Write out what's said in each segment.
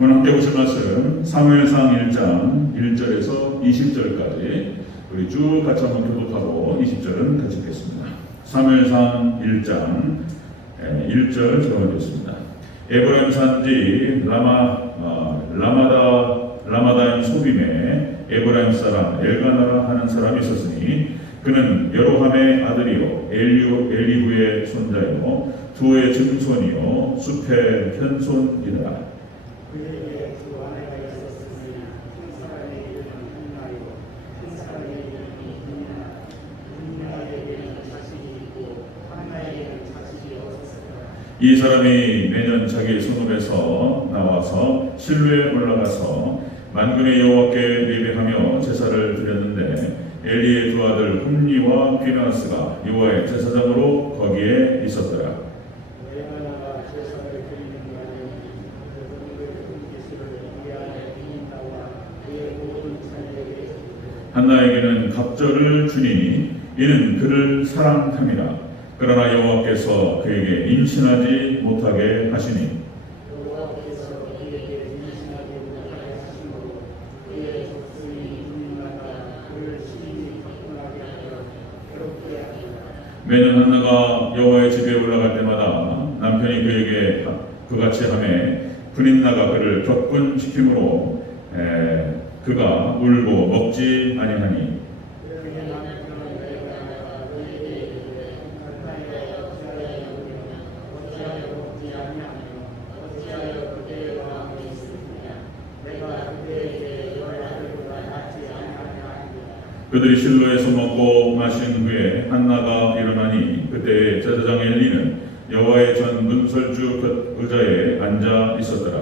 오늘 함께 보실 말씀 사무엘상 1장 1절에서 20절까지 우리 쭉 같이 한번 교독하고 20절은 같이 읽겠습니다. 사무엘상 1장 1절 들어보겠습니다. 에브라임 산지 라마다임 소빔에 에브라임 사람 엘가나라 하는 사람이 있었으니 그는 여로함의 아들이요 엘리후의 손자요 두의 증손이요 숲의 현손이더라. 그에게 두 아내가 있었으니 한 사람의 이름은 한나요 한 사람의 이름은 한나에게는 자식이 있고 한나에게는 자식이 없었으라. 이 사람이 매년 자기 성읍에서 나와서 실로에 올라가서 만군의 여호와께 예배하며 제사를 드렸는데 엘리의 두 아들 홈니와 피느하스가 여호와의 제사장으로 거기에 있었더라. 엘가나가 제사를 드리는 날에 그의 기술을 이 안에 비린다와 그의 모든 자녀에게 한나에게는 갑절을 주니 이는 그를 사랑함이라. 그러나 여호와께서 그에게 임신하지 못하게 하시니 여호와께서 그에게 임신하게 못하게 하심으로 그의 족속이 분나가 그를 심히 가뿐하게 하여 괴롭게 하리라. 매년 한나가 여호와의 집에 올라갈 때마다 남편이 그에게 그같이 하매 분인나가 그를 격분시키므로 그가 울고 먹지 아니하니 그의 남편은 엘가나가 그에게 이르되 한나여 어찌하여 먹지 아니하며 어찌하여 그대의 마음에 있으냐 내가 그대에게 너의 아들보다 낫지 아니하냐 하니라. 그들이 실로에서 먹고 마신 후에 한나가 일어나니 그때 제사장 엘리는 여호와의 전 문설주 곁 의자에 앉아 있었더라.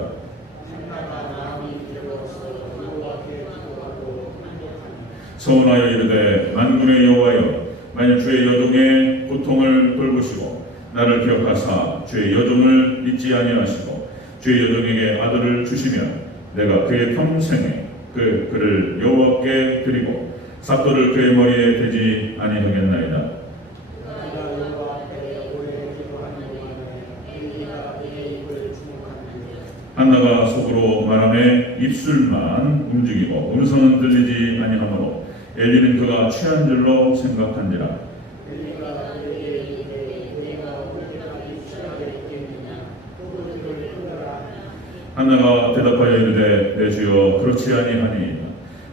한나가 마음이 괴로워서 여호와께 기도하고 한독하니 서운하여 이르되 만군의 여호와여 만일 주의 여종의 고통을 돌보시고 나를 기억하사 주의 여종을 잊지 아니하시고 주의 여종에게 아들을 주시면 내가 그의 평생에 그를 여호와께 드리고 삭도를 그의 머리에 대지 아니하겠나이다. 그가 여호와 앞에 오래 기도하는 동안에 엘리가 그의 입을 주목하는데 한나가 속으로 말하며 입술만 움직이고 음성은 들리지 아니하므로 엘리는 그가 취한 줄로 생각한지라. 엘리가 그에게 이르되 내가 언제까지 취하게 있겠느냐 포도주를 끊어라. 한나가 대답하여 이르되 내 주여 그렇지 아니하니이다.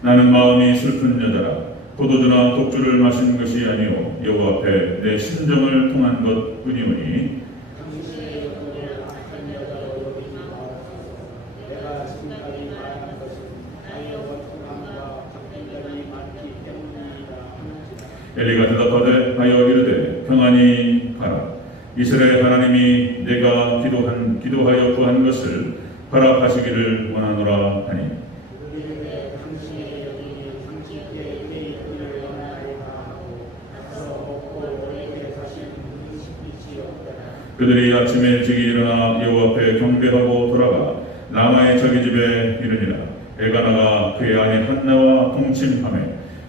나는 마음이 슬픈 여자라. 포도주나 독주를 마신 것이 아니오 여호와 앞에 내 심정을 통한 것뿐이오니 당신의 영혼을 악한 여자로 여기지 마옵소서. 내가 지금까지 말한 것은 나의 원통함과 박해들이 많기 때문이다 하는지라. 엘리가 대답하되 하여 이르되 평안히 가라. 이스라엘 하나님이 내가 기도하여 구한 것을 허락하시기를 원하노라 하니 이르되 당신의 여인이 당신께 그의 입을 원하게 하고 가서 먹고 너에게 다시 음식이지없더라. 그들이 아침에 일찍 일어나 여호와 앞에 경배하고 돌아가 라마의 자기 집에 이르니라. 엘가나가 그의 아내 한나와 동침하매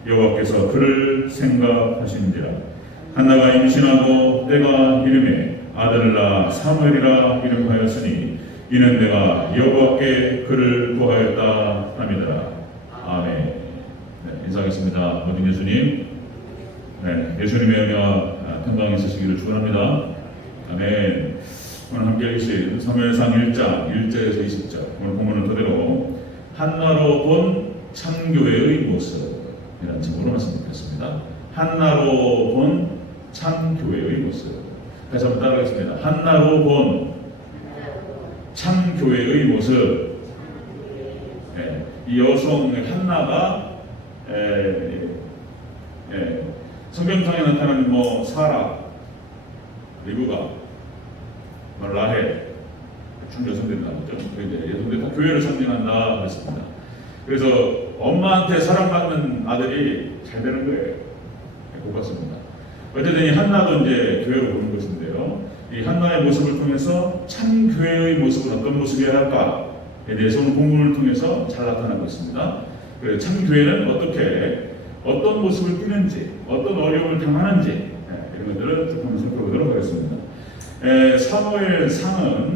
여호와께서 그를 생각하신지라. 한나가 임신하고 때가 이름에 아들을 낳아 사무엘이라 이름하였으니 이는 내가 여호와께 그를 구하였다 함이더라. 아멘. 네, 인사하겠습니다. 모든 예수님, 네, 예수님의 은혜와 평강이 있으시기를 축원합니다. 아멘. 오늘 함께 읽으신 사무엘상 1장 1절에서 20절 오늘 본문은 그대로 한나로 본 참교회의 모습이라는 제목으로 말씀드렸습니다. 한나로 본 참교회의 모습. 다시 한번 따라하겠습니다. 한나로 본 참교회의 모습. 네, 이 여성 한나가 성경상에 나타나는 사라, 리브가, 라헬, 중 여성들이 나오죠. 여성들이 다 교회를 상징한다 그랬습니다. 그래서 엄마한테 사랑받는 아들이 잘 되는 거예요. 복 같습니다. 어쨌든 이 한나도 이제 교회로 보는 것인데요. 이 한나의 모습을 통해서 참 교회의 모습은 어떤 모습이어야 할까에 대해서 오늘 본문을 통해서 잘 나타나고 있습니다. 그래서 참 교회는 어떤 모습을 띠는지, 어떤 어려움을 당하는지 이런 것들을 조금 살펴보도록 하겠습니다.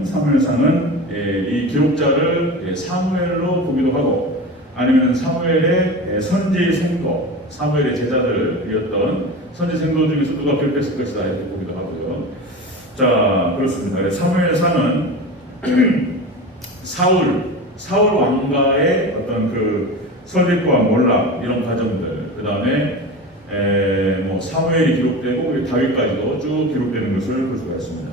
사무엘상은 이 기록자를 사무엘로 보기도 하고 아니면 사무엘의 선지 생도, 사무엘의 제자들이었던 선지 생도 중에서 누가 기록했을 것이다 이렇게 보기도 하고요. 자, 그렇습니다. 사무엘상은 사울 왕가의 어떤 그 설립과 몰락 이런 과정들, 그 다음에 뭐 사무엘이 기록되고 다윗까지도 쭉 기록되는 것을 볼 수가 있습니다.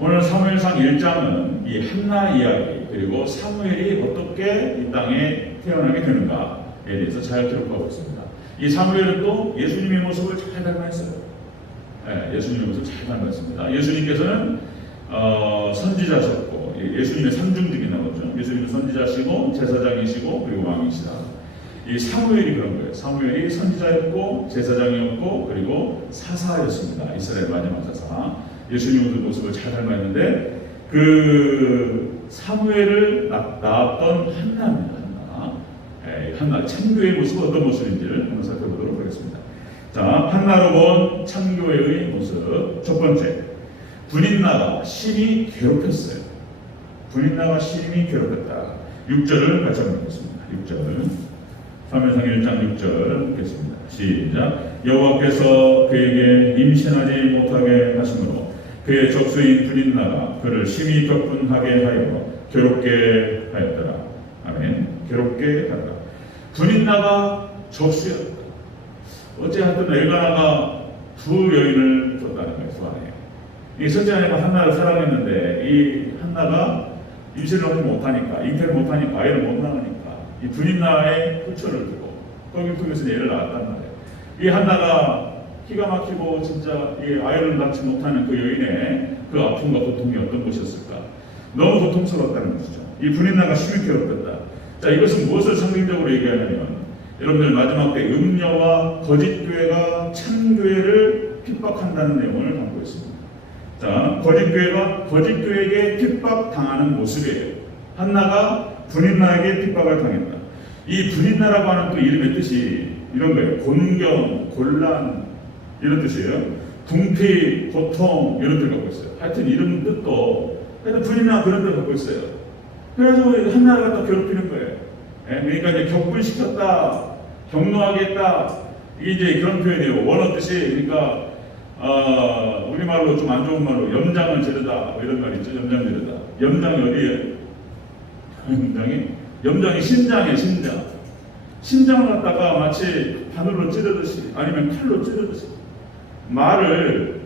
오늘 사무엘상 1장은 이 한나 이야기 그리고 사무엘이 어떻게 이 땅에 태어나게 되는가에 대해서 잘 기록하고 있습니다. 이 사무엘은 또 예수님의 모습을 잘 닮아있어요. 예수님의 모습을 잘 닮았습니다. 예수님께서는 선지자셨고 예수님의 상중직이 나오죠. 예수님은 선지자시고 제사장이시고 그리고 왕이시다. 이 사무엘이 그런 거예요. 사무엘이 선지자였고 제사장이었고 그리고 사사였습니다. 이스라엘 마지막 사사. 예수님의 모습을 잘 닮았는데 그 사무엘을 낳았던 한나입니다. 한나 창교의 모습은 어떤 모습인지를 한번 살펴보도록 하겠습니다. 자, 한나로 본 창교회의 모습. 첫 번째, 분인나가 심히 괴롭혔어요. 분인나가 심히 괴롭혔다. 6절을 같이 한번 보겠습니다. 6절. 사무엘상 1장 6절 읽겠습니다. 시작. 여호와께서 그에게 임신하지 못하게 하심으로 그의 적수인 분인나가 그를 심히 격분하게 하여 괴롭게 하였더라. 아멘. 괴롭게 하더라. 분인나가 적수였다. 어찌하든 엘가나가 두 여인을 줬다는 거예요. 두 아내. 이 첫째 아내가 한나를 사랑했는데 이 한나가 임신을 하지 못하니까, 잉태를 못하니까, 아이를 못 낳으니까 이 분인나의 후처를 두고 거기 통해서 얘를 낳았단 말이에요. 이 한나가 기가 막히고 진짜 이 아이를 낳지 못하는 그 여인의 그 아픔과 고통이 어떤 것이었을까? 너무 고통스러웠다는 것이죠. 이 분인나가 심히 괴롭혔다. 자, 이것은 무엇을 상징적으로 얘기하냐면 여러분들 마지막 때 음녀와 거짓교회가 참교회를 핍박한다는 내용을 담고 있습니다. 자, 거짓교회가 거짓교회에게 핍박당하는 모습이에요. 한나가 분인나에게 핍박을 당했다. 이 분인나라고 하는 또 이름의 뜻이 이런 거예요. 곤경, 곤란 이런 뜻이에요. 궁핍, 고통 이런 뜻을 갖고 있어요. 하여튼 이름 뜻도 하여튼 분인나 그런 뜻을 갖고 있어요. 그래서 한나를 갖다 괴롭히는 거예요. 그러니까 이제 격분시켰다, 격노하겠다 이게 이제 그런 표현이에요. 원어 뜻이 그러니까 우리말로 좀 안 좋은 말로 염장을 지르다 뭐 이런 말 있죠. 염장 지르다. 염장이 어디에? 염장이 심장이에요. 심장을 갖다가 마치 바늘로 찌르듯이 아니면 칼로 찌르듯이 말을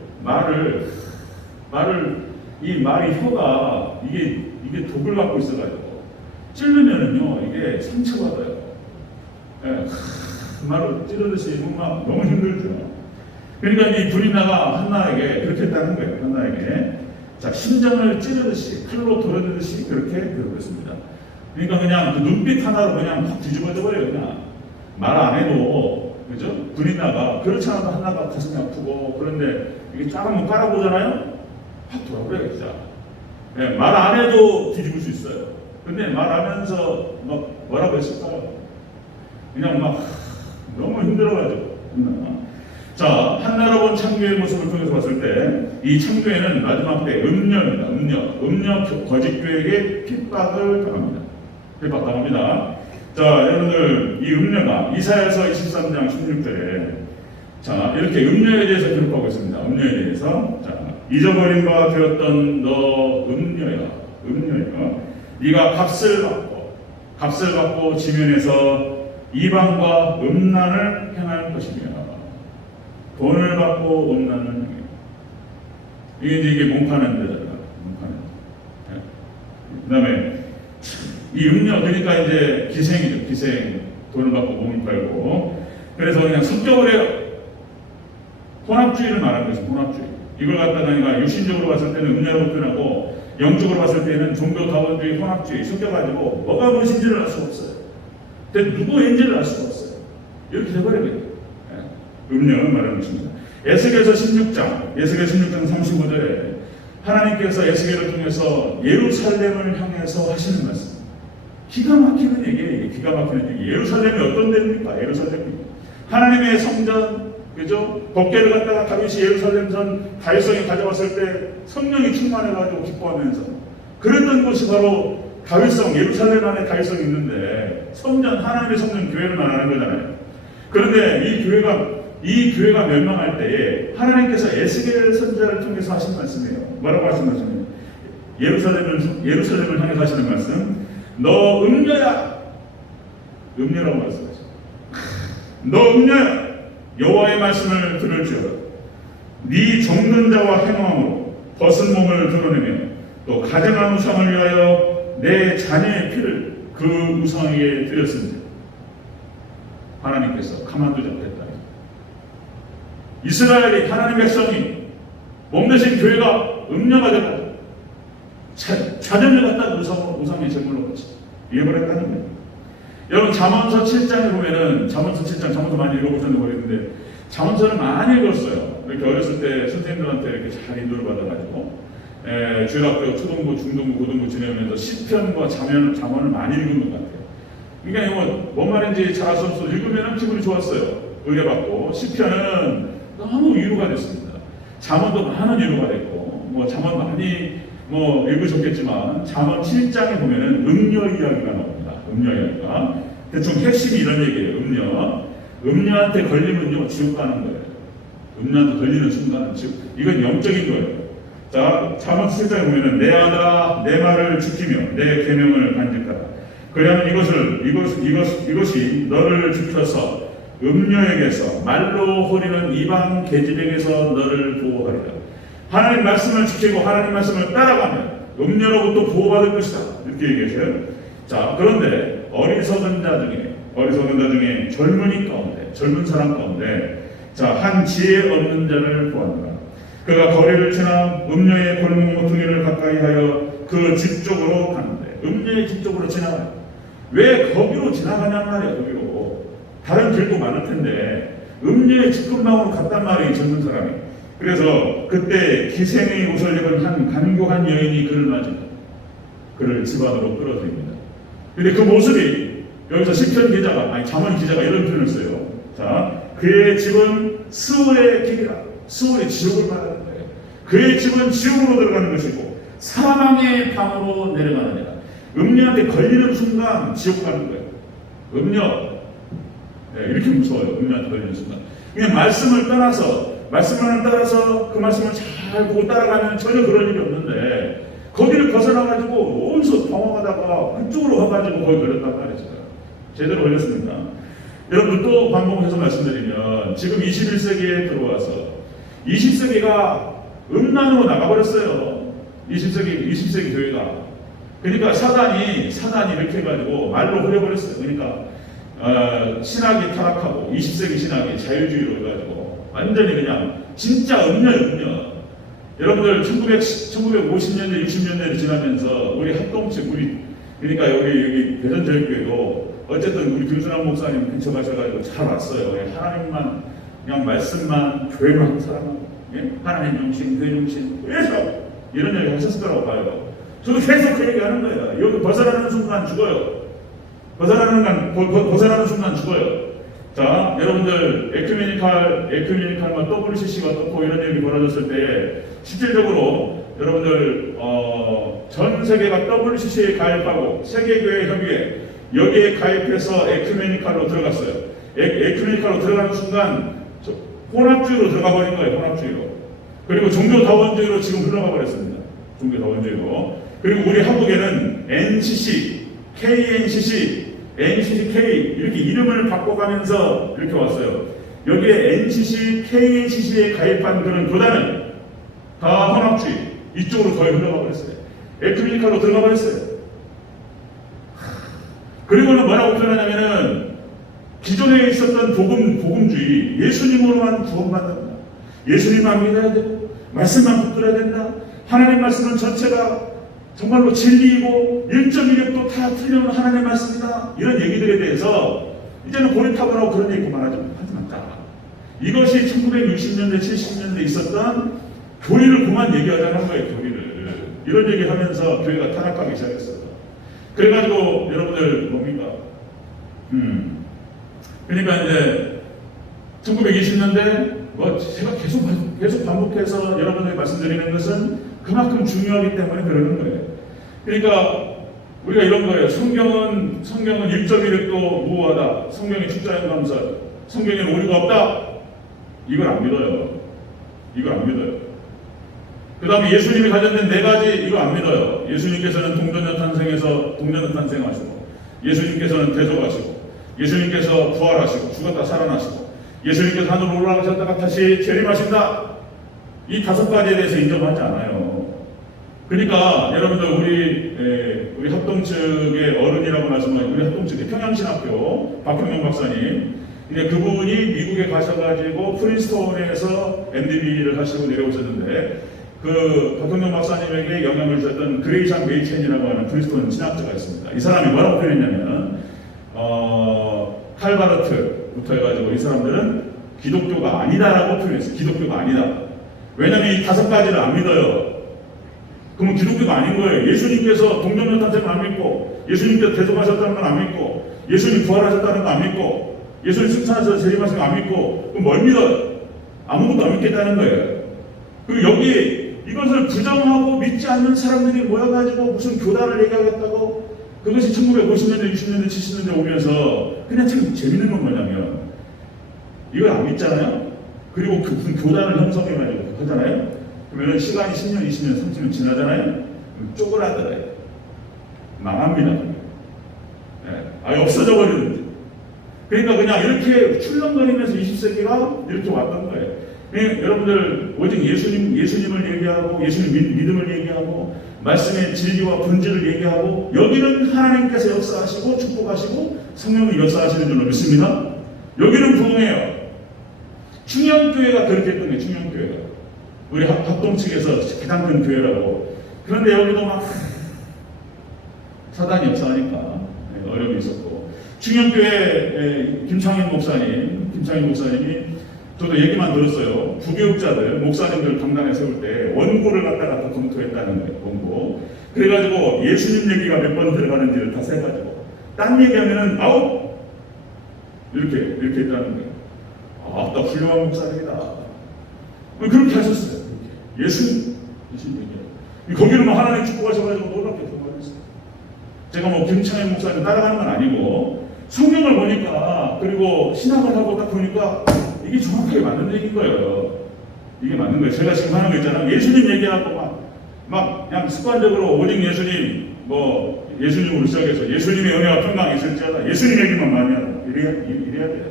이 말이 혀가 이게 독을 갖고 있어가지고 찌르면은요 이게 상처받아요. 말로 찌르듯이 막 너무 힘들죠. 그러니까 이 분인나가 한나에게 그렇게 했다는 거예요. 한나에게 자 심장을 찌르듯이 칼로 도려내듯이 그렇게 괴롭혔습니다. 그러니까 그냥 그 눈빛 하나로 그냥 확 뒤집어져 버려요. 그냥 말 안 해도 그죠? 분인나가 그렇지 않아도 한나가 가슴이 아프고 그런데 이게 쫙 한번 깔아보잖아요. 확 돌아버려요 진짜. 말 안 해도 뒤집을 수 있어요. 근데 말하면서 막 뭐라고 했을까요? 그냥 막 너무 힘들어가지고 한나가. 자, 한나로 본 창조의 모습을 통해서 봤을 때 이 창조에는 마지막 때 음녀입니다. 음녀 거짓교에게 핍박을 당합니다. 핍박당합니다. 자, 여러분들 이 음녀가 이사야서 23장 16절에 자 이렇게 음녀에 대해서 기록하고 있습니다. 음녀에 대해서 자 잊어버린 바 되었던 너 음녀야 네가 값을 받고 지면에서 이방과 음란을 행할 것이며 돈을 받고 음란을 이게 몸파는 데잖아. 그다음에 이 음녀 그러니까 이제 기생이죠. 기생 돈을 받고 몸을 팔고 그래서 그냥 성격을 해요. 혼합주의를 말하는 것이 혼합주의. 이걸 갖다가 그러니까 육신적으로 봤을 때는 음녀라고 표현하고 영적으로 봤을 때는 종교다원주의 혼합주의 섞여가지고 뭐가 무엇인지를 알 수가 없어요. 근데 누구인지를 알 수가 없어요. 이렇게 돼버리거든요. 음녀를 말하는 것입니다. 에스겔서 16장 35절에 하나님께서 에스겔을 통해서 예루살렘을 향해서 하시는 말씀. 기가 막히는 얘기예요. 이게 기가 막히는 얘기. 예루살렘이 어떤 데입니까? 예루살렘이 하나님의 성전, 그죠? 법궤를 갖다가 다윗이 예루살렘 전 다윗성에 가져왔을 때 성령이 충만해가지고 기뻐하면서 그랬던 곳이 바로 다윗성, 예루살렘 안에 다윗성이 있는데 성전, 하나님의 성전 교회를 말하는 거잖아요. 그런데 이 교회가 멸망할 때에 하나님께서 에스겔 선지자를 통해서 하신 말씀이에요. 뭐라고 하신 말씀이에요? 예루살렘을 향해서 하시는 말씀. 너 음녀야. 음녀라고 말씀하시죠. 너 음녀야. 여호와의 말씀을 들을지어다. 네 정든 자와 행함으로 벗은 몸을 드러내며 또 가증한 우상을 위하여 내 자녀의 피를 그 우상에게 드렸습니다. 하나님께서 가만두지 않겠다. 이스라엘이 하나님의 백성이 몸되신 교회가 음녀가 되고 자녀를 갖다 우상의 제물로 바치 예벌했다는 거예요. 여러분 잠언서 7장에 보면은 잠언서 7장 잠언서 많이 읽어보셨는지 모르겠는데 잠언서를 많이 읽었어요. 이렇게 어렸을 때 선생님들한테 이렇게 잘 인도를 받아가지고 중학교, 초등부, 중등부, 고등부 지내면서 시편과 잠언을 많이 읽은 것 같아요. 그러니까 뭔 말인지 잘 알 수 없어서 읽으면 기분이 좋았어요. 의뢰받고 시편은 너무 위로가 됐습니다. 잠언도 많은 위로가 됐고 잠언 많이 읽으셨겠지만 잠언 7장에 보면은 음녀 이야기가 나옵니다. 음녀 이야기가 대충 핵심이 이런 얘기예요. 음녀한테 걸리면요 지옥 가는 거예요. 음녀한테 걸리는 순간은 지옥. 이건 영적인 거예요. 자, 잠언 7장에 보면은 내 아들아 내 말을 지키며 내 계명을 간직하라. 그러면 이것이 너를 지켜서 음녀에게서 말로 호리는 이방 계집에게서 너를 보호하리라. 하나님 말씀을 지키고 하나님 말씀을 따라가면 음녀로부터 보호받을 것이다. 이렇게 얘기하세요. 자, 그런데 어리석은 자 중에 젊은 사람 가운데 한 지혜 없는 자를 보았노라. 그가 거리를 지나 음녀의 골목 모퉁이를 가까이 하여 그 집 쪽으로 가는데 음녀의 집 쪽으로 지나가요. 왜 거기로 지나가냔 말이야. 거기로 다른 길도 많을 텐데 음녀의 집 근방으로 갔단 말이에요. 젊은 사람이. 그래서 그때 기생의 옷을 입은 한 간교한 여인이 그를 맞으며 그를 집 안으로 끌어들입니다. 근데 그 모습이 여기서 시편 기자가 잠언 기자가 이런 표현을 써요. 자, 그의 집은 스올의 길이라. 스올의 지옥을 말하는 거예요. 그의 집은 지옥으로 들어가는 것이고 사망의 방으로 내려가느니라. 음녀한테 걸리는 순간 지옥 가는 거예요. 음녀 이렇게 무서워요. 음녀한테 걸리는 순간. 그냥 말씀을 따라서 그 말씀을 잘 보고 따라가면 전혀 그런 일이 없는데 거기를 벗어나가지고 어디서 방황하다가 그쪽으로 가가지고 거기 걸렸단 말이죠. 제대로 걸렸습니다. 여러분 또 반복해서 말씀드리면 지금 21세기에 들어와서 20세기가 음란으로 나가버렸어요. 20세기 교회가. 그러니까 사단이 이렇게 해가지고 말로 흐려버렸어요. 그러니까 신학이 타락하고 20세기 신학이 자유주의로 해가지고 완전히 그냥 진짜 음녀. 여러분들 1950년대 60년대를 지나면서 우리 합동체 그러니까 여기 대전제일교회도 어쨌든 우리 김순환 목사님 근처 가셔가지고 잘 왔어요. 하나님만 그냥 말씀만 교회로 한 사람만 하나님 중심 교회 중심 계속 이런 얘기 하셨을 거라고 봐요. 저도 계속 그 얘기 하는 거예요. 여기 벗어나는 순간 죽어요. 벗어나는 순간 죽어요. 자, 여러분들 에큐메니칼과 WCC가 떴고 이런 일이 벌어졌을 때 실질적으로 여러분들 전 세계가 WCC에 가입하고 세계교회 협의회 여기에 가입해서 에큐메니칼로 들어갔어요. 에큐메니칼로 들어가는 순간 혼합주의로 들어가 버린 거예요. 혼합주의로. 그리고 종교다원주의로 지금 흘러가 버렸습니다. 종교다원주의로. 그리고 우리 한국에는 NCC, KNCC, NCCK 이렇게 이름을 바꿔가면서 이렇게 왔어요. 여기에 NCC, KNCC에 가입한 그런 교단은 다 혼합주의 이쪽으로 거의 흘러가 버렸어요. 에큐메니칼로 들어가 버렸어요. 그리고는 뭐라고 표현하냐면은 기존에 있었던 복음주의 예수님으로만 구원받는다. 예수님만 믿어야 되고 말씀만 붙들어야 된다. 하나님 말씀은 전체가 정말로 진리이고 1.1획도 다 틀려는 하나님의 말씀이다. 이런 얘기들에 대해서 이제는 고리타분하고 그런 얘기 그만하지 않자. 이것이 1960년대 70년대 있었던 교리를 그만 얘기하자는 거예요. 교리를. 이런 얘기하면서 교회가 타락하기 시작했어요. 그래가지고 여러분들 뭡니까? 그러니까 이제 1920년대 제가 계속 반복해서 여러분들에게 말씀드리는 것은 그만큼 중요하기 때문에 그러는 거예요. 그러니까 우리가 이런 거예요. 성경은 1.16도 무효하다. 성경이 축자연감사. 성경에는 오류가 없다. 이걸 안 믿어요. 이걸 안 믿어요. 그 다음에 예수님이 가졌는 4가지 이거 안 믿어요. 예수님께서는 동전전 탄생하시고, 예수님께서는 대속하시고, 예수님께서 부활하시고, 죽었다 살아나시고, 예수님께서 하늘로 올라가셨다가 다시 재림하신다. 이 5가지에 대해서 인정하지 않아요. 그러니까 여러분들 우리 합동 측의 어른이라고 말씀하신 우리 합동 측의 평양신학교 박형영 박사님, 이제 그분이 미국에 가셔가지고 프린스톤에서 MDB를 하시고 내려오셨는데, 그 박형영 박사님에게 영향을 주셨던 그레이션 메이첸이라고 하는 프린스톤 신학자가 있습니다. 이 사람이 뭐라고 표현했냐면, 칼바르트부터 해가지고 이 사람들은 기독교가 아니다라고 표현했어요. 기독교가 아니다. 왜냐면 이 5가지를 안 믿어요. 그러면 기독교가 아닌 거예요. 예수님께서 동정년 탄생을 안 믿고, 예수님께서 대속하셨다는 건 안 믿고, 예수님 부활하셨다는 거 안 믿고, 예수님 승천하셔서 재림하신 거 안 믿고, 그럼 뭘 믿어요? 아무것도 안 믿겠다는 거예요. 그리고 여기 이것을 부정하고 믿지 않는 사람들이 모여가지고 무슨 교단을 얘기하겠다고, 그것이 1950년대, 60년대, 70년대 오면서 그냥 참 재밌는 건 뭐냐면, 이걸 안 믿잖아요? 그리고 그 무슨 교단을 형성해가지고 하잖아요? 그러면 시간이 10년, 20년, 30년 지나잖아요? 그럼 쪼그라들어요. 망합니다. 네. 아예 없어져 버리는데. 그러니까 그냥 이렇게 출렁거리면서 20세기가 이렇게 왔던 거예요. 그러니까 여러분들 오직 예수님을 얘기하고, 예수님 믿음을 얘기하고, 말씀의 진리와 본질을 얘기하고, 여기는 하나님께서 역사하시고 축복하시고 성령이 역사하시는 줄로 믿습니다. 여기는 부흥해요. 충영교회가 그렇게 했던 거예요. 충영교회가 우리 합동 측에서 가장 큰 교회라고. 그런데 여기도 막 사단이 역사하니까 어려움이 있었고, 충영교회 김창인 목사님이 저도 얘기만 들었어요. 부교육자들, 목사님들 강단에 세울 때 원고를 갖다가 다 검토했다는 거예요. 원고. 그래가지고 예수님 얘기가 몇 번 들어가는지를 다 세가지고 딴 얘기하면은 아웃! 이렇게 했다는 거예요. 아, 나 훌륭한 목사님이다. 그렇게 하셨어요. 예수님 얘기해요. 거기는 뭐 하나님 축복하셔가지고 놀랍게 들어가셨어요. 제가 뭐 김창현 목사님 따라가는 건 아니고, 성경을 보니까, 그리고 신학을 하고 딱 보니까 이게 정확하게 맞는 얘기인 거예요. 이게 맞는 거예요. 제가 지금 하는 거 있잖아요. 예수님 얘기하고 막 그냥 습관적으로 오직 예수님, 예수님으로 시작해서 예수님의 은혜와 평강이 있을지어다. 예수님 얘기만 많이 하다. 이래야 돼요.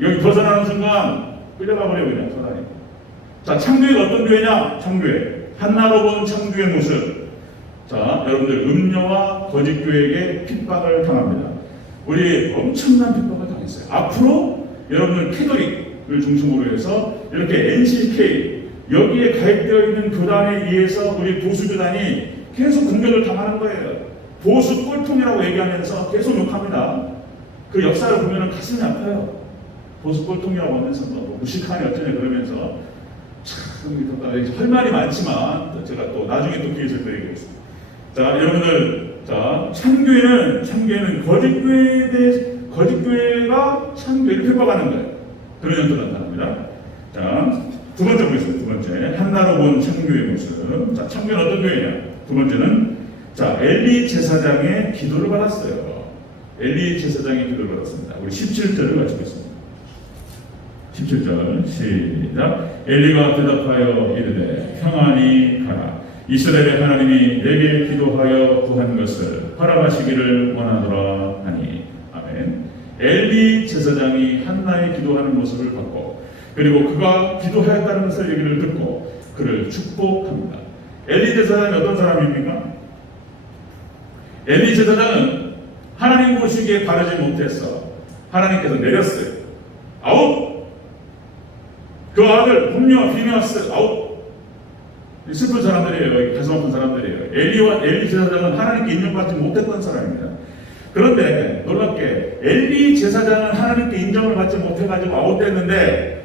여기 벗어나는 순간 끌려가 버려요, 그냥 사단이. 자, 창교회가 어떤 교회냐? 창교회. 한나로 본 창교회 모습. 자, 여러분들 음녀와 거짓 교회에게 핍박을 당합니다. 우리 엄청난 핍박을 당했어요. 앞으로 여러분들 캐톨릭을 중심으로 해서 이렇게 NCK 여기에 가입되어 있는 교단에 의해서 우리 보수 교단이 계속 공격을 당하는 거예요. 보수 꼴통이라고 얘기하면서 계속 욕합니다. 그 역사를 보면 가슴이 아파요. 보수 꼴통이라고 하면서 뭐 무식하니 어쩌냐 그러면서 참 할 말이 많지만 제가 또 나중에 또 기회 있을 때 얘기하겠습니다. 자, 여러분들, 자, 참교회는 거짓교회가 참교회를 핍박하는 거예요. 그런 연도 나타납니다. 자, 2번째 보겠습니다. 2번째, 한나로 본 참교회 모습. 자, 참교회는 어떤 교회냐? 2번째는, 자, 엘리 제사장의 기도를 받았어요. 엘리 제사장의 기도를 받았습니다. 우리 17절을 같이 보겠습니다. 17절 시작. 엘리가 대답하여 이르되 평안히 가라. 이스라엘의 하나님이 내게 기도하여 구한 것을 허락하시기를 원하노라 하니. 아멘. 엘리 제사장이 한나의 기도하는 모습을 봤고, 그리고 그가 기도하였다는 것을 얘기를 듣고 그를 축복합니다. 엘리 제사장이 어떤 사람입니까? 엘리 제사장은 하나님 보시기에 바르지 못해서 하나님께서 내렸어요. 아웃! 그 아들 홈리와 피니하스 아웃! 슬픈 사람들이에요. 가슴 아픈 사람들이에요. 엘리 제사장은 하나님께 인정받지 못했던 사람입니다. 그런데 놀랍게 엘리 제사장은 하나님께 인정을 받지 못해가지고 아웃됐는데,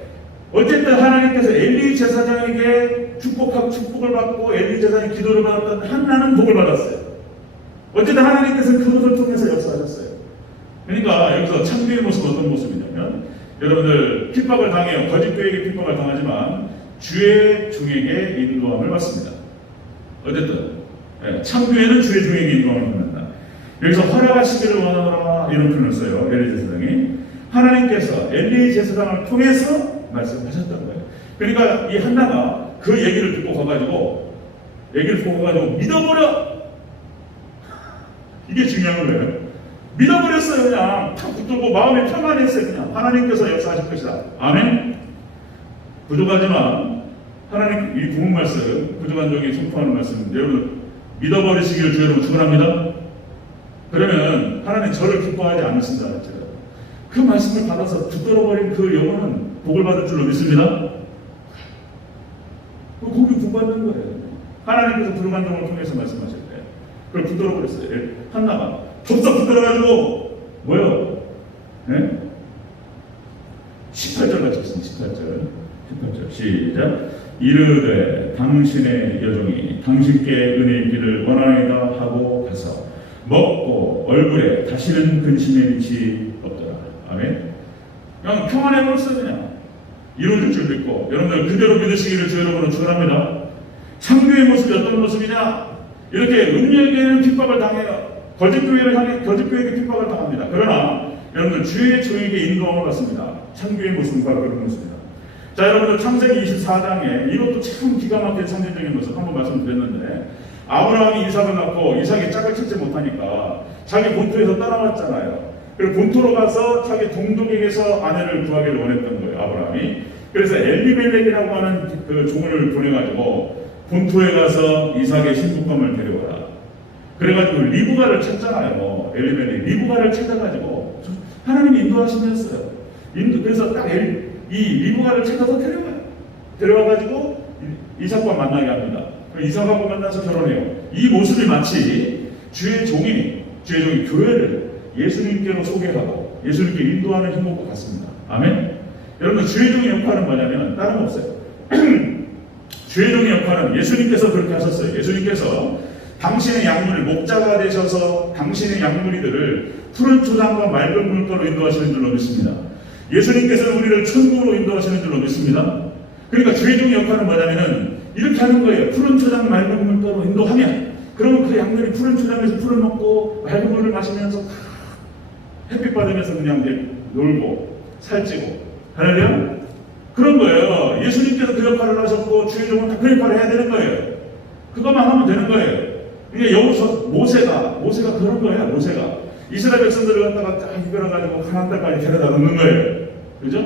어쨌든 하나님께서 엘리 제사장에게 축복을 받고 엘리 제사장이 기도를 받았던 한나는 복을 받았어요. 어쨌든 하나님께서는 그것을 통해서 역사하셨어요. 그러니까 여기서 참교의 모습은 어떤 모습이냐면, 여러분들 핍박을 당해요. 거짓교회에게 핍박을 당하지만 주의 종에게 인도함을 받습니다. 어쨌든 창교회는 주의 종에게 인도함을 받는다. 여기서 활약하시기를 원하노라 이런 표현을 써요. 엘리 제사장이. 하나님께서 엘리 제사장을 통해서 말씀하셨던 거예요. 그러니까 이 한나가 그 얘기를 듣고 가가지고 믿어버려. 이게 중요한 거예요. 믿어버렸어요. 그냥 탁 붙들고 마음에 평안했어요. 그냥 하나님께서 역사하실 것이다. 아멘. 부족하지만 하나님 이 구문 말씀, 부족한 종이 선포하는 말씀, 여러분 믿어버리시기를 주 여러분 축원합니다. 그러면 하나님 저를 기뻐하지 않으신다 했죠. 그 말씀을 받아서 붙들어버린 그 영혼은 복을 받을 줄로 믿습니다. 그 복이 구받는 거예요. 하나님께서 부족한 종을 통해서 말씀하실 때 그걸 붙들어버렸어요. 한나가 덥석 붙들어가지고 뭐요? 네? 18절 같이 있습니다. 18절 시작. 이르되 당신의 여종이 당신께 은혜 있기를 원하나이다 하고 가서 먹고 얼굴에 다시는 근심의 빛이 없더라. 아멘. 그냥 평안해 버렸어요. 그냥 이루어질 줄 믿고 여러분들 그대로 믿으시기를 주 여러분은 축원합니다. 창교의 모습이 어떤 모습이냐? 이렇게 음녀에게는 핍박을 당해요. 거짓교회를 향해 거짓교회에게 핍박을 당합니다. 그러나 여러분들 주의 종에게 인도함을 받습니다. 창교의 모습은 바로 그런 모습입니다. 자, 여러분들 창세기 24장에 이것도 참 기가 막힌 상징적인 모습 한번 말씀드렸는데, 아브라함이 이삭을 낳고 이삭이 짝을 찾지 못하니까 자기 본토에서 따라왔잖아요. 그리고 본토로 가서 자기 동족에게서 아내를 구하기를 원했던 거예요, 아브라함이. 그래서 엘리멜렉이라고 하는 그 종을 보내가지고 본토에 가서 이삭의 신부감을 데려와라. 그래가지고 리브가를 찾잖아요. 엘리멜렉 리브가를 찾아가지고 하나님이 인도하시면서요. 그래서 딱 이 리브가를 찾아서 데려와가지고 이삭과 만나게 합니다. 이삭하고 만나서 결혼해요. 이 모습이 마치 주의 종이 교회를 예수님께로 소개하고 예수님께 인도하는 행복과 같습니다. 아멘. 여러분 주의 종의 역할은 뭐냐면 다른 거 없어요. 주의 종의 역할은 예수님께서 그렇게 하셨어요. 예수님께서 당신의 약물을 목자가 되셔서 당신의 약물이들을 푸른 초장과 맑은 물가로 인도하시는 줄로 믿습니다. 예수님께서 우리를 천국으로 인도하시는 줄로 믿습니다. 그러니까 주의 종의 역할은 뭐냐면은 이렇게 하는 거예요. 푸른 초장 맑은 물가로 인도하면 그러면 그 양들이 푸른 초장에서 풀을 먹고 맑은 물을 마시면서 햇빛 받으면서 그냥 이제 놀고 살찌고 할렐루야. 그런 거예요. 예수님께서 그 역할을 하셨고 주의 종은 다 그 역할을 해야 되는 거예요. 그것만 하면 되는 거예요. 이게 여기서 모세가 그런 거예요. 모세가 이스라엘 백성들을 갖다가 딱 이끌어가지고 가나안 땅까지 데려다 놓는 거예요. 그죠?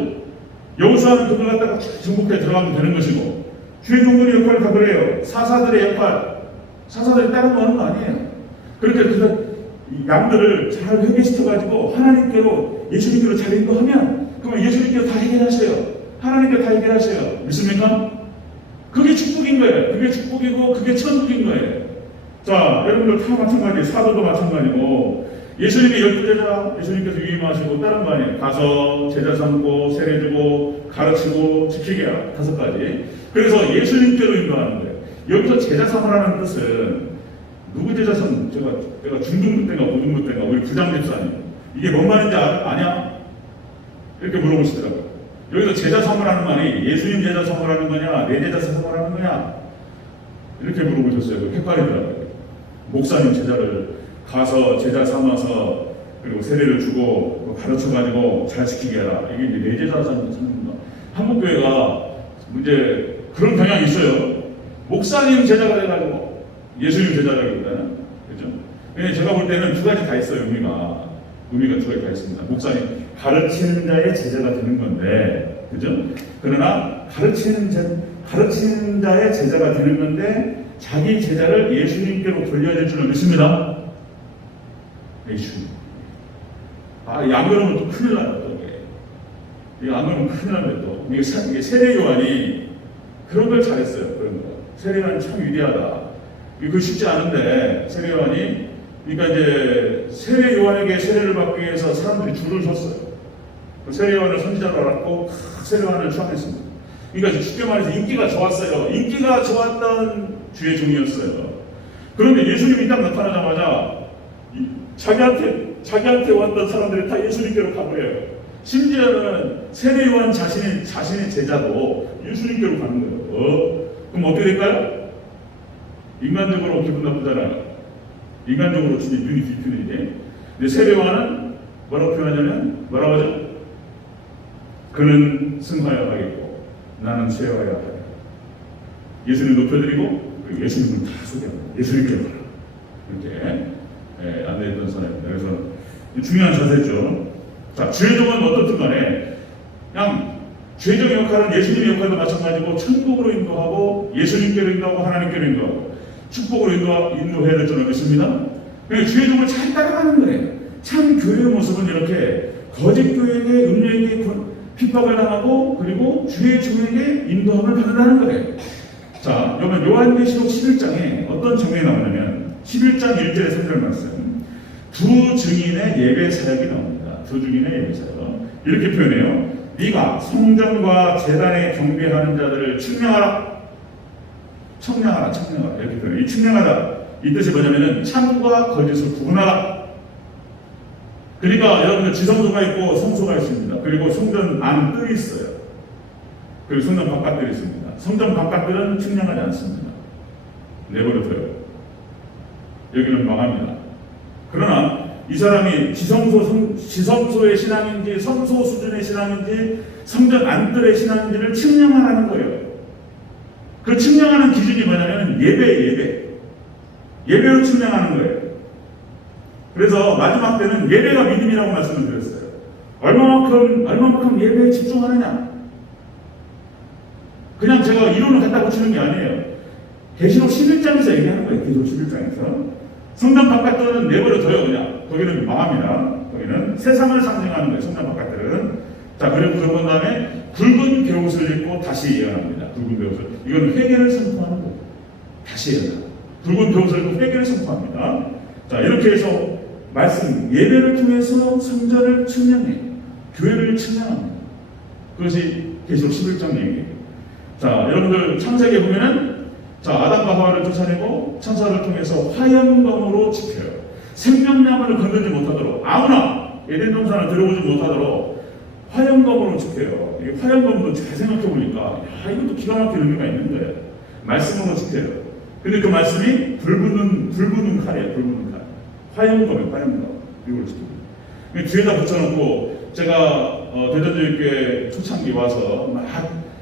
여호수아는 그걸 갖다가 정복해 들어가면 되는 것이고, 주의 종들의 역할을 다 그래요. 사사들의 역할, 사사들이 다른 거 하는 거 아니에요. 그렇게 양들을 잘 회개시켜가지고 하나님께로 예수님께로 잘 인도하면 그러면 예수님께로 다 해결하셔요. 하나님께 다 해결하셔요. 믿습니까? 그게 축복인 거예요. 그게 축복이고 그게 천국인 거예요. 자, 여러분들 다 마찬가지예요. 사도도 마찬가지고, 예수님의 12제자 예수님께서 위임하시고 다른 거 아니에요. 가서 제자 삼고 세례주고 가르치고 지키게 하라. 5가지. 그래서 예수님께로 인도하는 거예요. 여기서 제자 삼으라는 뜻은 누구 제자 삼? 제가 중등부 때인가 고등부 때인가 우리 부장집사님 이게 뭔 말인지 아냐? 이렇게 물어보시더라고요. 여기서 제자 삼으라는 말이 예수님 제자 삼으라는 거냐 내 제자 삼으라는 거냐 이렇게 물어보셨어요. 헷갈리더라고요. 목사님 제자를 가서 제자 삼아서 그리고 세례를 주고 가르쳐가지고 잘 지키게 해라. 이게 이제 내 제자 삼는 거. 한국교회가 이제 그런 경향이 있어요. 목사님 제자가 돼가지고 예수님 제자라기보다는 그죠? 근데 제가 볼 때는 2가지 다 있어요. 의미가 2가지 다 있습니다. 목사님 가르치는 자의 제자가 되는 건데, 그죠? 그러나 가르치는 자의 제자가 되는 건데 자기 제자를 예수님께로 돌려야 될 줄은 믿습니다. 예수님. 안 그러면 또 큰일 나요. 이게 안 그러면 큰일 나요. 또 이게 세례 요한이 그런 걸 잘했어요. 그런 거. 세례 요한이 참 위대하다. 이거 쉽지 않은데 세례 요한이 그러니까 이제 세례 요한에게 세례를 받기 위해서 사람들이 줄을 섰어요. 세례 요한을 선지자로 알았고 세례 요한을 추앙했습니다. 그러니까 쉽게 말해서 인기가 좋았어요. 인기가 좋았던 주의 종이었어요. 그런데 예수님이 딱 나타나자마자 자기한테 왔던 사람들이 다 예수님께로 가버려요. 심지어는 세례 요한 자신의 제자도 예수님께로 가는 거예요. 그럼 어떻게 될까요? 인간적으로 기분 나쁘잖아. 인간적으로 진짜 눈이 뒤틀리지. 근데 세례요한은 뭐라고 표현하냐면 뭐라고 하죠? 그는 승하여 가겠고 나는 쇠하여 가겠다. 예수님 높여드리고 그리고 예수님은 다 소개합니다. 예수님께 봐라. 이렇게 안내했던 사람입니다. 그래서 중요한 자세죠. 자, 죄종은 어떻든 간에 그냥 죄종 역할은 예수님의 역할도 마찬가지고 천국으로 인도하고 예수님께로 인도하고 하나님께로 인도하고 축복으로 인도해야 될 줄을 믿습니다. 그리고 죄종을 잘 따라가는 거예요. 참 교회의 모습은 이렇게 거짓 교회에게 음료에게 핍박을 당하고 그리고 주의 종에게 인도함을 받는다는 거예요. 자, 여러분 요한계시록 11장에 어떤 장면이 나오냐면 11장 1절에 3절 말씀 두 증인의 예배 사역이 나옵니다. 두 증인의 예배 사역 이렇게 표현해요. 네가 성전과 제단에 경배하는 자들을 측량하라. 청량하라 이렇게 표현해요. 이 측량하다 이 뜻이 뭐냐면은 참과 거짓을 구분하라. 그러니까 여러분들 지성소가 있고 성소가 있습니다. 그리고 성전 안 뜰이 있어요. 그리고 성전 바깥 뜰이 있습니다. 성전 바깥들은 측량하지 않습니다. 내버려둬요. 여기는 망합니다. 그러나 이 사람이 지성소의 신앙인지 성소 수준의 신앙인지 성전 안뜰의 신앙인지를 측량하라는 거예요. 그 측량하는 기준이 뭐냐면 예배로 측량하는 거예요. 그래서 마지막 때는 예배가 믿음이라고 말씀을 드렸어요. 얼마만큼 예배에 집중하느냐. 그냥 제가 이론을 갖다 붙이는 게 아니에요. 계시록 11장에서 얘기하는 거예요. 계시록 11장에서. 성전 바깥들은 내버려둬요. 그냥. 거기는 망합니다. 거기는 세상을 상징하는 거예요. 성전 바깥들은. 자, 그리고 그런 다음에 붉은 베옷을 입고 다시 예언합니다. 붉은 베옷을. 이건 회개를 선포하는 거예요. 다시 예언합니다. 붉은 베옷을 입고 회개를 선포합니다. 자, 이렇게 해서 말씀, 예배를 통해서 성전을 측량해. 교회를 측량합니다. 그것이 계시록 11장 얘기예요. 자, 여러분들 창세기에 보면은 자, 아담과 하와를 쫓아내고 천사를 통해서 화염검으로 지켜요. 생명나무를 건들지 못하도록 아무나 에덴 동산을 들어오지 못하도록 화염검으로 지켜요. 이 화염검도 잘 생각해 보니까 이것도 기가 막힌 의미가 있는 거예요. 말씀으로 지켜요. 근데 그 말씀이 불붙는 칼이에요. 불붙는 칼. 화염검. 이걸 지킵니다. 뒤에다 붙여놓고 제가 대전교회 초창기 와서 막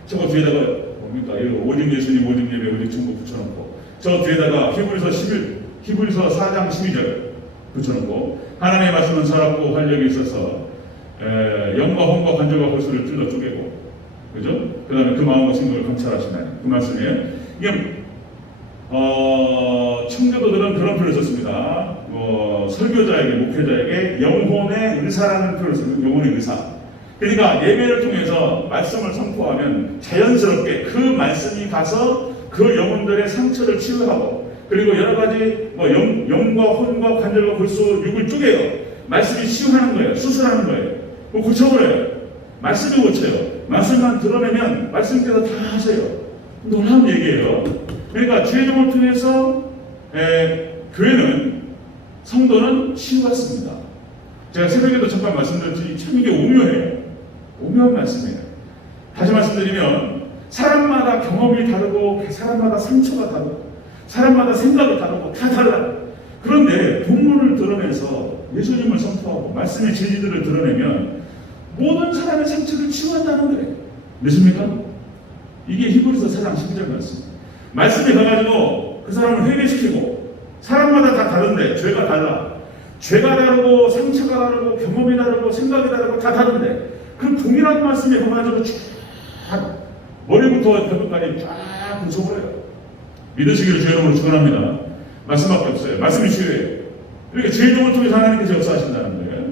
저거 뒤에다가 뭡니까? 오직 예수님, 오직 예배, 오직 천국 붙여놓고 저 뒤에다가 히브리서 4장 12절 붙여놓고 하나님의 말씀은 살았고 활력이 있어서 영과 혼과 관절과 골수를 찔러 쪼개고 그죠? 그 다음에 그 마음과 생각을 감찰하시나니 그 말씀이에요. 이게 청교도들은 그런 표현을 썼습니다. 설교자에게 목회자에게 영혼의 의사라는 표현을 썼습니다. 영혼의 의사. 그러니까 예배를 통해서 말씀을 선포하면 자연스럽게 그 말씀이 가서 그 영혼들의 상처를 치유하고 그리고 여러 가지 영과 혼과 관절과 골수 육을 쪼개요. 말씀이 치유하는 거예요. 수술하는 거예요. 고쳐버려요. 말씀이 고쳐요. 말씀만 드러내면 말씀께서 다 하세요. 놀라운 얘기예요. 그러니까 죄종을 통해서 교회는 성도는 치유받습니다. 제가 새벽에도 잠깐 말씀드렸지 참 이게 오묘해요. 오묘한 말씀이에요. 다시 말씀드리면 사람마다 경험이 다르고 사람마다 상처가 다르고 사람마다 생각이 다르고 다 달라요. 그런데 본문을 드러내서 예수님을 선포하고 말씀의 진리들을 드러내면 모든 사람의 상처를 치유한다는 거예요. 믿습니까? 이게 히브리서 4장 12절 말씀. 말씀이 가가지고 그 사람을 회개시키고 사람마다 다 다른데 죄가 달라. 죄가 다르고 상처가 다르고 경험이 다르고 생각이 다르고 다 다른데 그 동일한 말씀이 가가지고 쫙 머리부터 벽까지 쫙 부숴버려요. 믿으시기를 주의 이름으로 축원합니다. 말씀밖에 없어요. 말씀이 치유해요. 이렇게 죄종을 통해서 하나님께서 역사하신다는 거예요.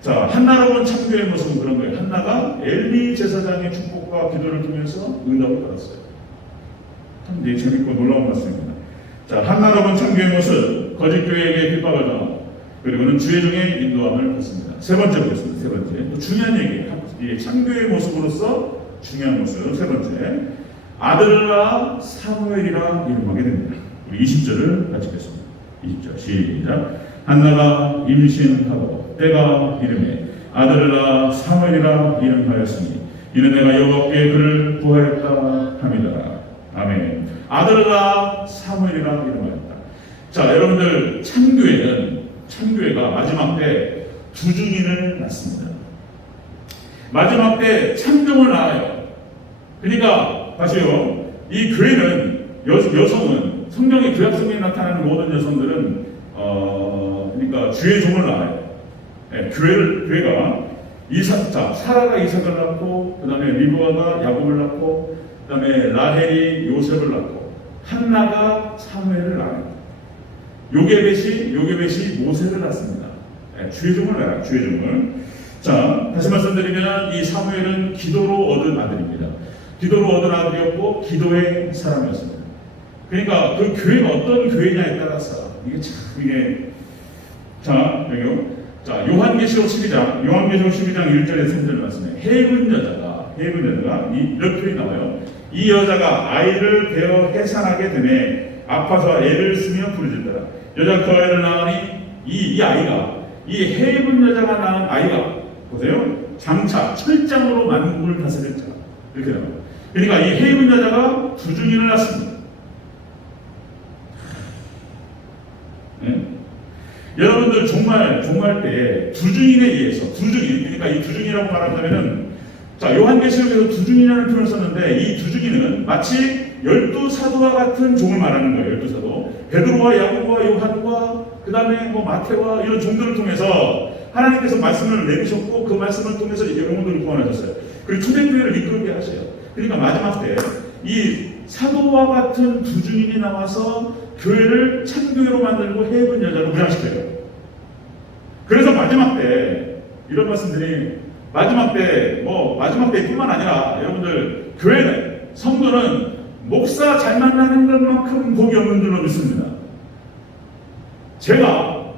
자, 한나라고 본 창조의 모습은 그런 거예요. 한나가 엘리 제사장의 축복과 기도를 통해서 응답을 받았어요. 참 재밌고 놀라운 말씀입니다. 자, 한나라고 본 창조의 모습, 거짓 교회에게 핍박을 당하고 그리고는 주의 종의 인도함을 받습니다. 세 번째 보겠습니다. 세 번째. 또 중요한 얘기예요. 이게 창조의 모습으로서 중요한 모습. 세 번째. 아들라 사무엘이라 이름하게 됩니다. 우리 20절을 같이 읽겠습니다. 20절 시작. 한나가 임신하고 때가 이름에 아들라 사무엘이라 이름하였으니 이는 내가 여호와께 그를 구하였다 함이더라. 아멘. 아들라 사무엘이라 이름하였다. 자, 여러분들 참교회가 마지막 때 두 증인을 낳습니다. 마지막 때 참종을 낳아요. 그러니까 다시요, 이 교회는 여성은 성경의 구약성경에 나타나는 모든 여성들은 그러니까 주의 종을 낳아요. 네, 교회가 사라가 이삭을 낳고, 그 다음에 리브가가 야곱을 낳고, 그 다음에 라헬이 요셉을 낳고, 한나가 사무엘을 낳아요. 요게벳이 모세를 낳습니다. 네, 주의 종을 낳아요. 주의 종을. 자, 다시 말씀드리면 이 사무엘은 기도로 얻은 아들입니다. 기도로 얻은 아들이었고 기도의 사람이었습니다. 그러니까 그 교회가 어떤 교회냐에 따라서 이게 자, 여기요. 자, 요한계시록 12장 1절에서 3절 말씀에 해군 여자가 이렇게 나와요. 이 여자가 아이를 베어 해산하게 되매 아파서 애를 쓰며 부르짖더라. 여자가 그 아이를 낳으니 이 아이가, 이 해군 여자가 낳은 아이가, 보세요, 장차 철장으로 만국을 다스릴 자, 이렇게 나와요. 그러니까 이 해군 여자가 두 증인을 낳습니다. 네? 여러분들 종말 때에 두 증인에 의해서, 그러니까 이 두 증인이라고 말하자면은, 자, 요한계시록에서 두 증인이라는 표현을 썼는데, 이 두 증인은 마치 12사도와 같은 종을 말하는 거예요. 12사도. 베드로와 야고보와 요한과 그 다음에 마태와 이런 종들을 통해서 하나님께서 말씀을 내리셨고, 그 말씀을 통해서 영혼들을 구원하셨어요. 그리고 초대교회를 이끌게 하셔요. 그러니까 마지막 때 이 사도와 같은 두 증인이 나와서 교회를 참교회로 만들고 해군 여자로 부양시켜요. 그래서 마지막 때 이런 말씀들이, 마지막 때뿐만 아니라 여러분들, 교회는, 성도는 목사 잘 만나는 것만큼 복이 없는 줄로 믿습니다. 제가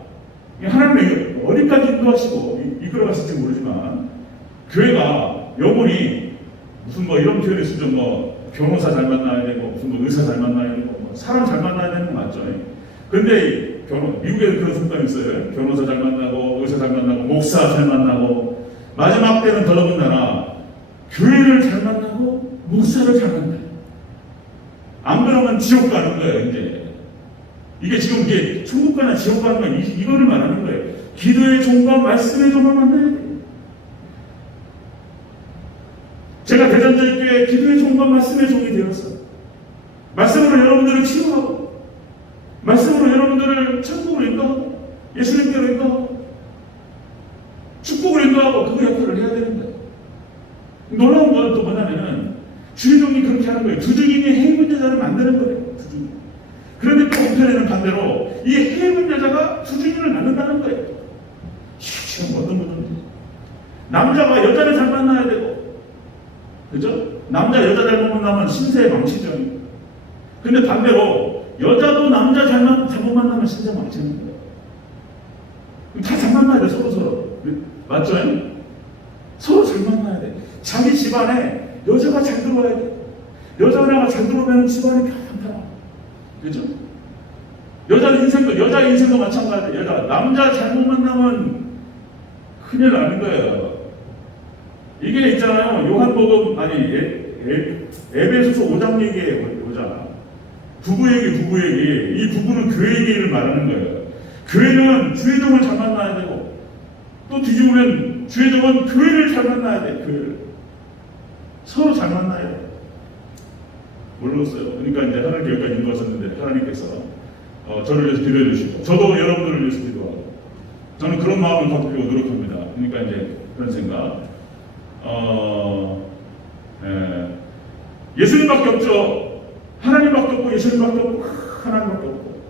하나님이 어디까지 인도하시고 이끌어갔을지 모르지만, 교회가 영혼이 무슨 이런 표현이 쓰죠. 변호사 잘 만나야 되고, 무슨 의사 잘 만나야 되고, 사람 잘 만나야 되는 거 맞죠? 근데 미국에도 그런 습관이 있어요. 변호사 잘 만나고, 의사 잘 만나고, 목사 잘 만나고, 마지막 때는 더더군다나 교회를 잘 만나고 목사를 잘 만나요. 안 그러면 지옥 가는 거예요. 이게 지금 이게 천국 가나 지옥 가는 거, 이거를 말하는 거예요. 기도의 종과 말씀의 종을 만나야 돼요. 제가 대전제일교회 기도의 종과 말씀의 종이 되었어요. 말씀으로 여러분들을 치유하고, 말씀으로 여러분들을 천국으로 인도하고, 예수님께로 인도하고, 축복을 인도하고, 그 역할을 해야 되는 거예요. 놀라운 건 또 뭐냐면은, 주의 종이 그렇게 하는 거예요. 두 증인이 해군 여자를 만드는 거예요. 두 증인. 그런데 또 한편에는 반대로 이 해군 여자가 두 증인을 낳는다는 거예요. 지금 어떤 분은 남자가 여자를 잘 만나야 되고, 그죠? 남자 여자 잘 만나면 신세 망치죠. 근데 반대로 여자도 남자 잘못 만나면 신세 망치는 거예요. 다 잘 만나야 돼. 서로 맞죠? 서로 잘 만나야 돼. 자기 집안에 여자가 잘 들어와야 돼. 여자가 잘 들어오면 집안이 편안하다. 그죠? 여자 인생도 마찬가지예요. 남자 잘못 만나면 큰일 나는 거예요. 이게 있잖아요. 요한복음, 에베소서 5장 얘기예요. 5장. 부부 얘기. 이 부부는 교회 얘기를 말하는 거예요. 교회는 주의 종을 잘 만나야 되고, 또 뒤집으면 주의 종은 교회를 잘 만나야 돼. 교회를. 서로 잘 만나야 돼. 몰랐어요. 그러니까 이제 하나님께까지 인도하셨는데, 하나님께서 저를 위해서 기도해 주시고, 저도 여러분들을 위해서 기도하고, 저는 그런 마음을 갖고 노력합니다. 그러니까 이제 그런 생각. 예수님밖에 없죠. 하나님밖에 없고, 예수님밖에 없고, 하나님밖에 없고,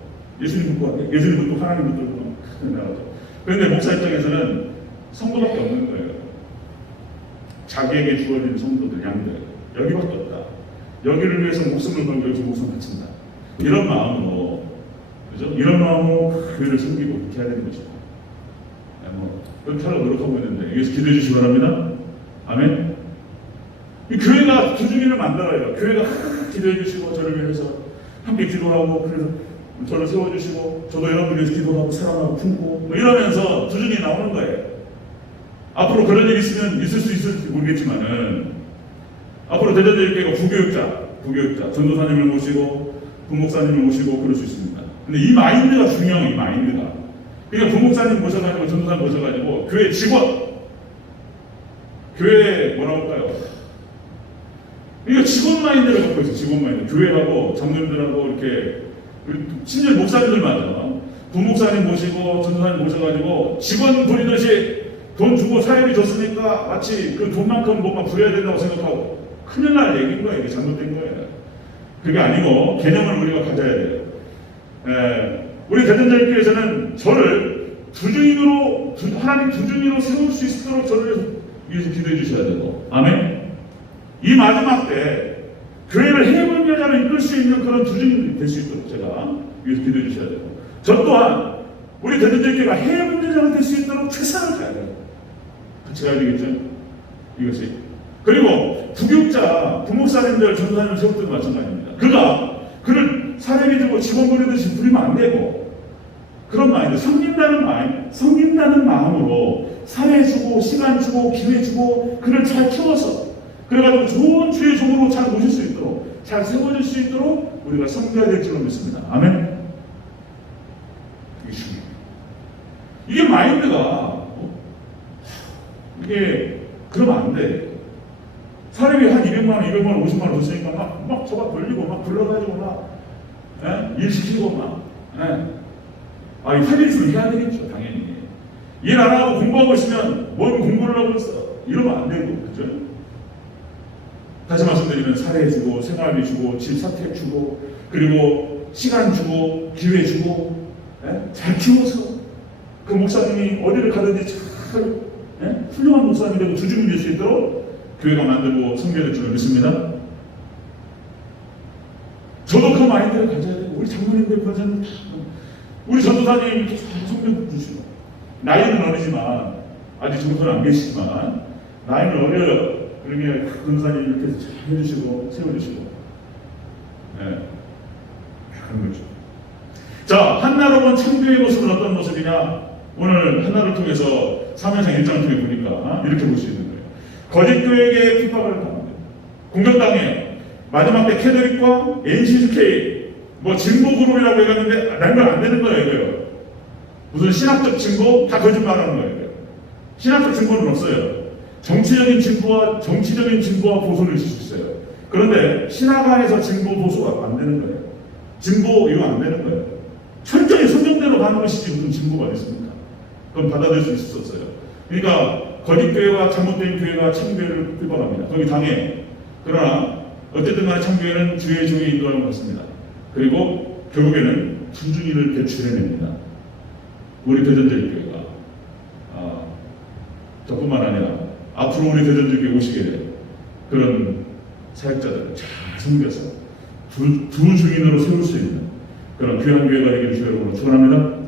예수님 붙고 하나님 붙고 나오죠. 그런데 목사 입장에서는 성도밖에 없는 거예요. 자기에게 주어진 성도들, 양들, 여기밖에 없다. 여기를 위해서 목숨을 걸고 여기서 목숨 바친다. 이런 마음으로, 그죠? 이런 마음으로 교회를 섬기고 이렇게 해야 되는 것이죠. 그렇게 하려고 노력하고 있는데, 여기서 기도해 주시기 바랍니다. 아멘. 이 교회가 두 증인을 만들어요. 교회가 기도해 주시고, 저를 위해서 함께 기도하고, 그래서 저를 세워주시고, 저도 여러분을 위해서 기도하고, 사랑하고, 품고, 이러면서 두 증인이 나오는 거예요. 앞으로 그런 일이 있을 수 있을지 모르겠지만은, 앞으로 대전제일교회가 부교육자, 전도사님을 모시고, 부목사님을 모시고 그럴 수 있습니다. 근데 이 마인드가 중요해요. 이 마인드가. 그러니까 부목사님 모셔가지고 전도사님 모셔가지고 교회 직원, 교회 뭐라고 할까요? 그러니까 직원 마인드를 갖고 있어요. 직원 마인드. 교회하고 장로님들하고 이렇게 심지어 목사님들마다 부목사님 모시고 전도사님 모셔가지고 직원 부리듯이 돈 주고 사회비 줬으니까 마치 그 돈만큼 뭐만 부려야 된다고 생각하고 큰일 날 얘기인 거예요. 이게 잘못된 거예요. 그게 아니고 개념을 우리가 가져야 돼요. 우리 대전자유교회에서는 저를 두주인으로 하나님 두주인으로 세울 수 있도록 저를 위해서 기도해 주셔야 되고, 아멘. 이 마지막 때 교회를 해본 여자를 이끌 수 있는 그런 두주인이 될 수 있도록 제가 위해서 기도해 주셔야 되고, 저 또한 우리 대전자유교회가 해본 여자가 될 수 있도록 최선을 다해야 돼요. 같이 가야 되겠죠? 이것이. 그리고 부교육자, 부목사님들, 전도사님 세울 때도 마찬가지입니다. 그를 사례비 주고 직원 부리듯이 부리면 안 되고, 그런 마인드, 섬긴다는 마음으로 사회 주고 시간 주고 기회 주고 그를 잘 키워서 그래가지고 좋은 주의 종으로 잘 모실 수 있도록 잘 세워질 수 있도록 우리가 섬겨야 될 줄로 믿습니다. 아멘. 이게 마인드가 이게 그러면 안 돼. 사례비 한 200만 원, 200만 원, 50만 원 줬으니까 막 저가 돌리고 막 불러가지고 막 일 시키고 막 이 회비를 해야 되겠죠, 당연히. 일 안 하고 공부하고 있으면 뭔 공부를 하고 있어? 이러면 안 되고, 그죠? 다시 말씀드리면 사례 주고, 생활비 주고, 집 사택 주고, 그리고 시간 주고, 기회 주고, 잘 키워서 그 목사님이 어디를 가든지 잘 훌륭한 목사님이 되고 주중이 될 수 있도록 교회가 만들고 섬겨야 될 줄 믿습니다. 저도 그 마인드를 가져야 되고, 우리 장로님들 권사님, 우리 전도사님 성경 주시고, 나이는 어리지만 아직 전도사는 안 계시지만 나이는 어려요. 그러면 권사님 이렇게 잘 해주시고 세워주시고, 그런 거죠. 자, 한나로 본 창조의 모습은 어떤 모습이냐? 오늘 한나를 통해서 사면상 1장을 통해 보니까 이렇게 볼 수 있는 거예요. 거짓 교회에게 핍박을 당합니다. 공격당해요. 마지막 때 캐더릭과 NCSK 진보 그룹이라고 해갔는데 날면 안 되는 거예요. 이거요. 무슨 신학적 진보 다 거짓말하는 거예요. 신학적 진보는 없어요. 정치적인 진보와 보수를 있을 수 있어요. 그런데 신학 안에서 진보 보수가 안 되는 거예요. 진보 이거 안 되는 거예요. 철저히 성경대로 가는 것이지 무슨 진보가 있습니까? 그건 받아들일 수 있었어요. 그러니까 거짓 교회와 잘못된 교회가 참교회를 핍박합니다. 거기 당해요. 그러나 어쨌든 간에 참교회는 주의 종의 인도함을 받습니다. 그리고 결국에는 두주인을 배출해냅니다. 우리 대전자유교회가 저뿐만 아니라 앞으로 우리 대전자유교회 오시게 될 그런 사역자들을 잘 섬겨서 두 주인으로 세울 수 있는 그런 귀한 교회가 되기를 주여 여러분으로 축원합니다.